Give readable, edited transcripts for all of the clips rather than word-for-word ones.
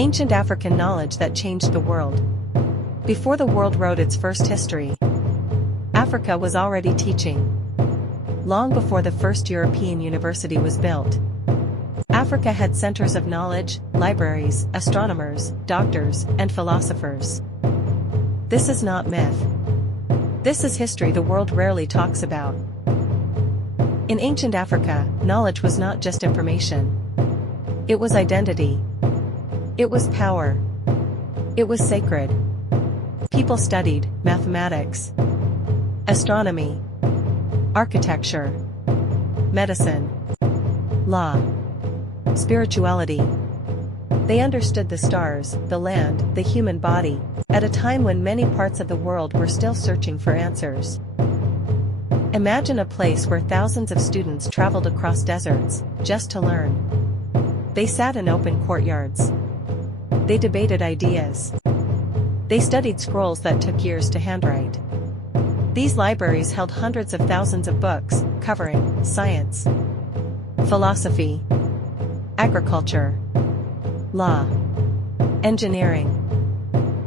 Ancient African knowledge that changed the world. Before the world wrote its first history, Africa was already teaching. Long before the first European university was built, Africa had centers of knowledge, libraries, astronomers, doctors, and philosophers. This is not myth. This is history the world rarely talks about. In ancient Africa, knowledge was not just information. It was identity. It was power. It was sacred. People studied mathematics, astronomy, architecture, medicine, law, spirituality. They understood the stars, the land, the human body, at a time when many parts of the world were still searching for answers. Imagine a place where thousands of students traveled across deserts, just to learn. They sat in open courtyards. They debated ideas. They studied scrolls that took years to handwrite. These libraries held hundreds of thousands of books, covering science, philosophy, agriculture, law, engineering.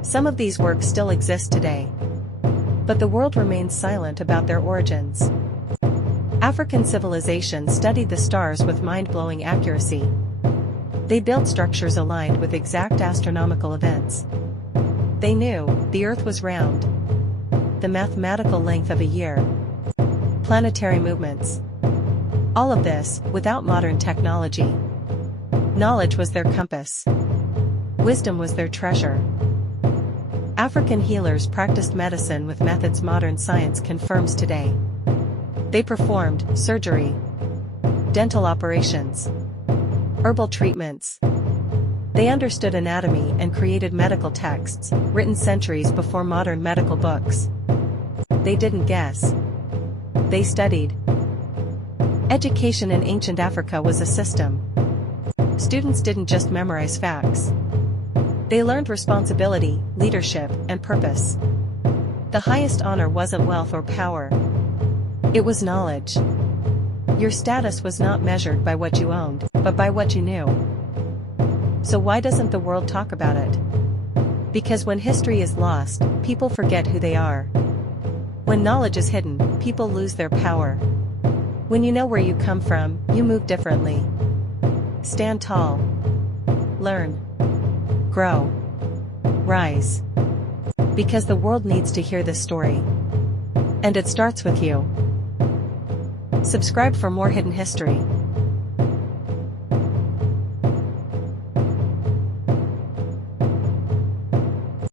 Some of these works still exist today, but the world remains silent about their origins. African civilization studied the stars with mind-blowing accuracy. They built structures aligned with exact astronomical events. They knew the Earth was round, the mathematical length of a year, planetary movements. All of this, without modern technology. Knowledge was their compass. Wisdom was their treasure. African healers practiced medicine with methods modern science confirms today. They performed surgery, dental operations, herbal treatments. They understood anatomy and created medical texts, written centuries before modern medical books. They didn't guess. They studied. Education in ancient Africa was a system. Students didn't just memorize facts. They learned responsibility, leadership, and purpose. The highest honor wasn't wealth or power. It was knowledge. Your status was not measured by what you owned, but by what you knew. So why doesn't the world talk about it? Because when history is lost, people forget who they are. When knowledge is hidden, people lose their power. When you know where you come from, you move differently. Stand tall. Learn. Grow. Rise. Because the world needs to hear this story. And it starts with you. Subscribe for more hidden history.